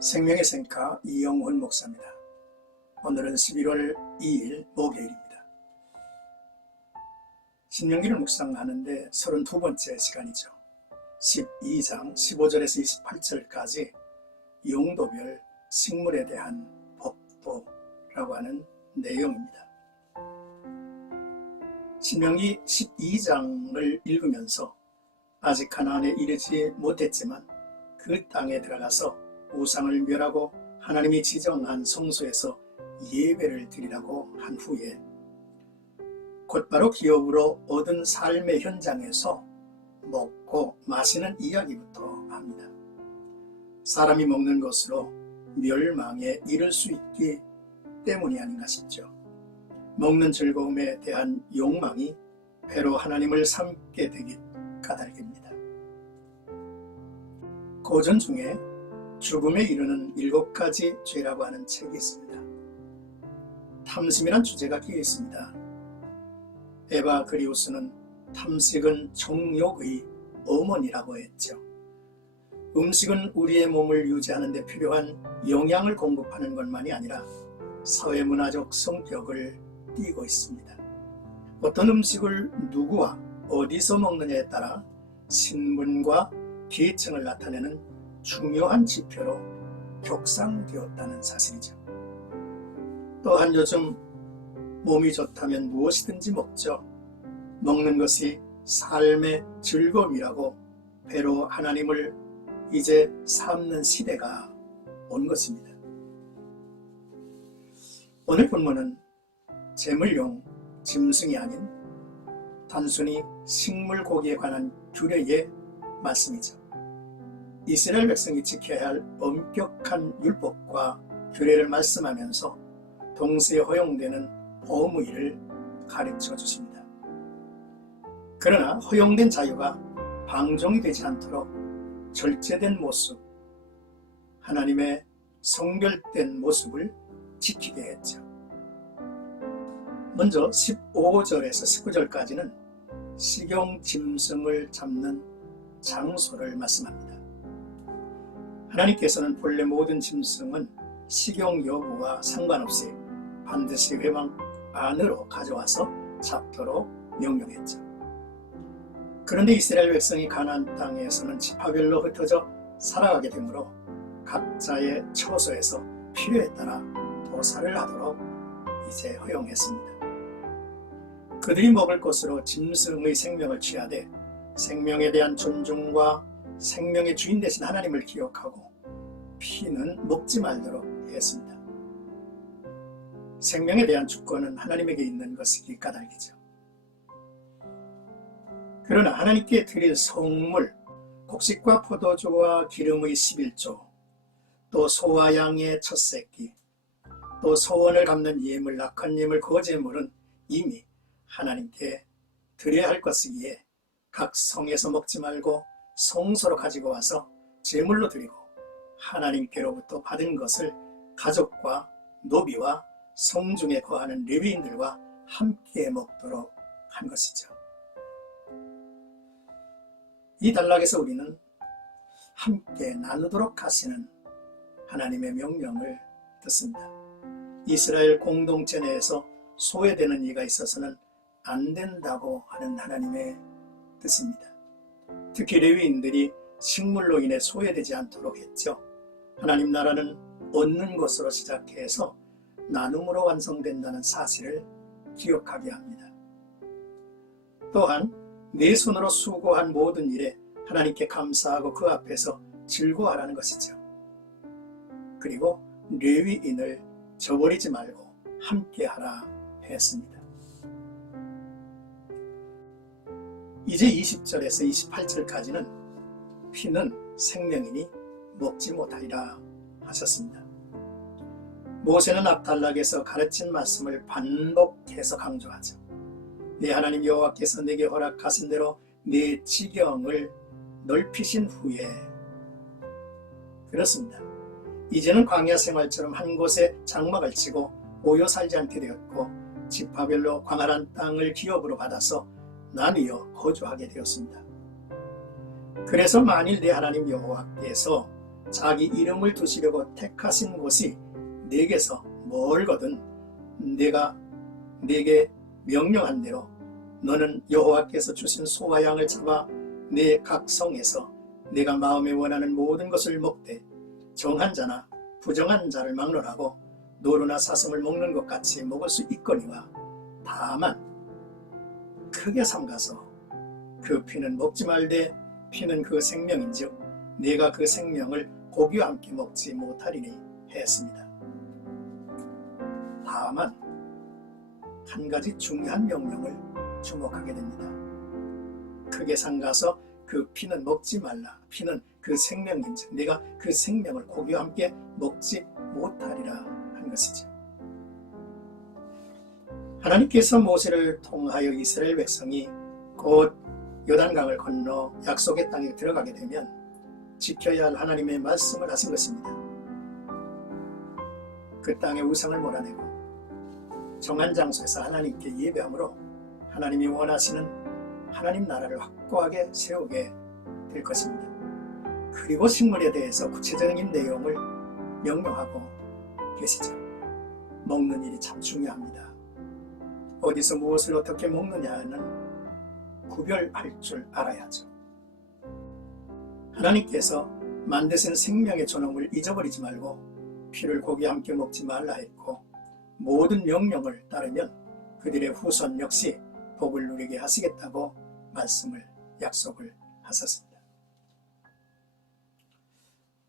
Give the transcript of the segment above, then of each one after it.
생명의 생가 이영훈 목사입니다. 오늘은 11월 2일 목요일입니다. 신명기를 묵상하는데 32번째 시간이죠. 12장 15절에서 28절까지 용도별 식물에 대한 법도라고 하는 내용입니다. 신명기 12장을 읽으면서 아직 가나안에 이르지 못했지만 그 땅에 들어가서 우상을 멸하고 하나님이 지정한 성소에서 예배를 드리라고 한 후에 곧바로 기업으로 얻은 삶의 현장에서 먹고 마시는 이야기부터 합니다. 사람이 먹는 것으로 멸망에 이를 수 있기 때문이 아닌가 싶죠. 먹는 즐거움에 대한 욕망이 배로 하나님을 삼게 되기 까닭입니다. 고전 중에 죽음에 이르는 7가지 죄라고 하는 책이 있습니다. 탐심이란 주제가 끼어 있습니다. 에바 그리우스는 탐식은 정욕의 어머니라고 했죠. 음식은 우리의 몸을 유지하는 데 필요한 영양을 공급하는 것만이 아니라 사회문화적 성격을 띠고 있습니다. 어떤 음식을 누구와 어디서 먹느냐에 따라 신분과 계층을 나타내는 중요한 지표로 격상되었다는 사실이죠. 또한 요즘 몸이 좋다면 무엇이든지 먹죠. 먹는 것이 삶의 즐거움이라고 배로 하나님을 이제 삼는 시대가 온 것입니다. 오늘 본문은 제물용 짐승이 아닌 단순히 식물 고기에 관한 규례의 말씀이죠. 이스라엘 백성이 지켜야 할 엄격한 율법과 규례를 말씀하면서 동시에 허용되는 범의를 가르쳐 주십니다. 그러나 허용된 자유가 방종이 되지 않도록 절제된 모습, 하나님의 성결된 모습을 지키게 했죠. 먼저 15절에서 19절까지는 식용 짐승을 잡는 장소를 말씀합니다. 하나님께서는 본래 모든 짐승은 식용 여부와 상관없이 반드시 회막 안으로 가져와서 잡도록 명령했죠. 그런데 이스라엘 백성이 가나안 땅에서는 지파별로 흩어져 살아가게 되므로 각자의 처소에서 필요에 따라 도살을 하도록 이제 허용했습니다. 그들이 먹을 것으로 짐승의 생명을 취하되 생명에 대한 존중과 생명의 주인 되신 하나님을 기억하고 피는 먹지 말도록 했습니다. 생명에 대한 주권은 하나님에게 있는 것이기 까닭이죠. 그러나 하나님께 드릴 성물, 곡식과 포도주와 기름의 11조, 또 소와 양의 첫 새끼, 또 소원을 갚는 예물, 악한 예물, 거제물은 이미 하나님께 드려야 할 것이기에 각 성에서 먹지 말고 성소로 가지고 와서 제물로 드리고 하나님께로부터 받은 것을 가족과 노비와 성중에 거하는 레위인들과 함께 먹도록 한 것이죠. 이 단락에서 우리는 함께 나누도록 하시는 하나님의 명령을 듣습니다. 이스라엘 공동체 내에서 소외되는 이가 있어서는 안 된다고 하는 하나님의 뜻입니다. 특히 레위인들이 식물로 인해 소외되지 않도록 했죠. 하나님 나라는 얻는 것으로 시작해서 나눔으로 완성된다는 사실을 기억하게 합니다. 또한 내 손으로 수고한 모든 일에 하나님께 감사하고 그 앞에서 즐거워하라는 것이죠. 그리고 레위인을 저버리지 말고 함께하라 했습니다. 이제 20절에서 28절까지는 피는 생명이니 먹지 못하리라 하셨습니다. 모세는 앞단락에서 가르친 말씀을 반복해서 강조하죠. 네 하나님 여호와께서 내게 허락하신 대로 내 지경을 넓히신 후에 그렇습니다. 이제는 광야 생활처럼 한 곳에 장막을 치고 모여 살지 않게 되었고 지파별로 광활한 땅을 기업으로 받아서 나뉘어 거주하게 되었습니다. 그래서 만일 내 하나님 여호와께서 자기 이름을 두시려고 택하신 곳이 내게서 멀거든 내가 네게 명령한 대로 너는 여호와께서 주신 소와 양을 잡아 내 각 성에서 내가 마음에 원하는 모든 것을 먹되 정한 자나 부정한 자를 막론하고 노루나 사슴을 먹는 것 같이 먹을 수 있거니와 다만 크게 삼가서 그 피는 먹지 말되 피는 그 생명인즉 내가 그 생명을 고기와 함께 먹지 못하리니 했습니다. 다만 한 가지 중요한 명령을 주목하게 됩니다. 크게 삼가서 그 피는 먹지 말라. 피는 그 생명인즉 내가 그 생명을 고기와 함께 먹지 못하리라 한 것이죠. 하나님께서 모세를 통하여 이스라엘 백성이 곧 요단강을 건너 약속의 땅에 들어가게 되면 지켜야 할 하나님의 말씀을 하신 것입니다. 그 땅의 우상을 몰아내고 정한 장소에서 하나님께 예배함으로 하나님이 원하시는 하나님 나라를 확고하게 세우게 될 것입니다. 그리고 식물에 대해서 구체적인 내용을 명령하고 계시죠. 먹는 일이 참 중요합니다. 어디서 무엇을 어떻게 먹느냐는 구별할 줄 알아야죠. 하나님께서 만드신 생명의 존엄을 잊어버리지 말고 피를 고기와 함께 먹지 말라 했고 모든 명령을 따르면 그들의 후손 역시 복을 누리게 하시겠다고 말씀을 약속을 하셨습니다.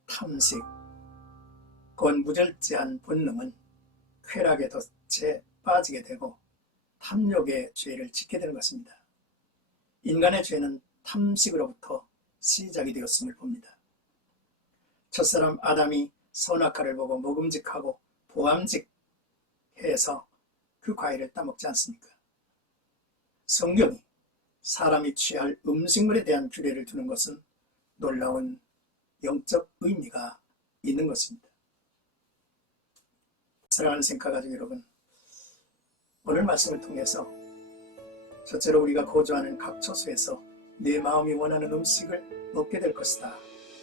탐식, 곧 무절제한 본능은 쾌락의 덫에 빠지게 되고 탐욕의 죄를 짓게 되는 것입니다. 인간의 죄는 탐식으로부터 시작이 되었음을 봅니다. 첫사람 아담이 선악과를 보고 먹음직하고 보암직해서 그 과일을 따먹지 않습니까? 성경이 사람이 취할 음식물에 대한 규례를 두는 것은 놀라운 영적 의미가 있는 것입니다. 사랑하는 생각 가족 여러분, 오늘 말씀을 통해서 첫째로 우리가 거주하는 각 처소에서 내 마음이 원하는 음식을 먹게 될 것이다.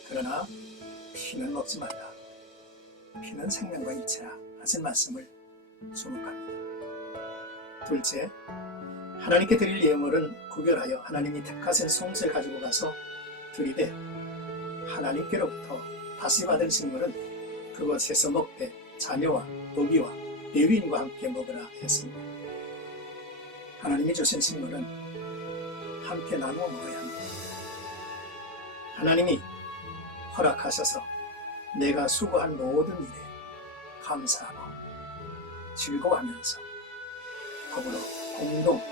그러나 피는 먹지 말라. 피는 생명과 일체라 하신 말씀을 주목합니다. 둘째, 하나님께 드릴 예물은 구별하여 하나님이 택하신 송수에 가지고 가서 드리되 하나님께로부터 다시 받은 식물은 그곳에서 먹되 자녀와 노비와 레위인과 함께 먹으라 했습니다. 하나님이 주신 식물은 함께 나누어 먹어야 합니다. 하나님이 허락하셔서 내가 수고한 모든 일에 감사하고 즐거워하면서 더불어 공동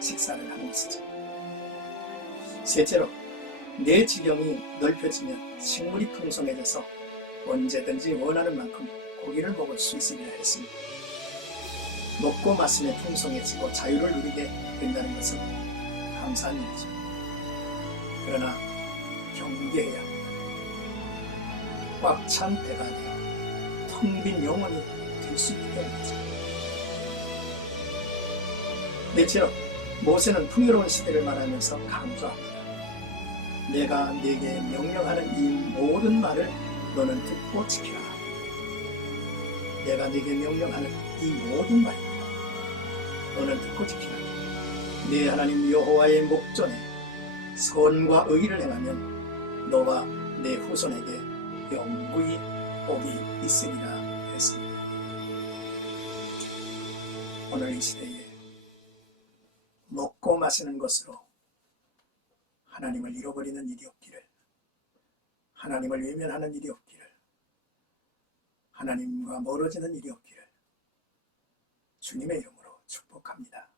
식사를 하는 것이죠. 셋째로, 내 지경이 넓혀지면 식물이 풍성해져서 언제든지 원하는 만큼 고기를 먹을 수 있으리라 했습니다. 먹고 마시며 풍성해지고 자유를 누리게 된다는 것은 감사한 일이죠. 그러나 경계해야 합니다. 꽉 찬 배가 되어 텅 빈 영혼이 될 수 있기 때문이죠. 넷째로, 모세는 풍요로운 시대를 말하면서 강조합니다. 내가 네게 명령하는 이 모든 말을 너는 듣고 지키라. 내가 네게 명령하는 이 모든 말입니다. 너는 듣고 지키라. 네 하나님 여호와의 목전에 선과 의를 행하면 너와 내 후손에게 영구히 복이 있으리라 했습니다. 오늘 이 시대에 먹고 마시는 것으로 하나님을 잃어버리는 일이 없기를, 하나님을 외면하는 일이 없기를, 하나님과 멀어지는 일이 없기를 주님의 이름으로 축복합니다.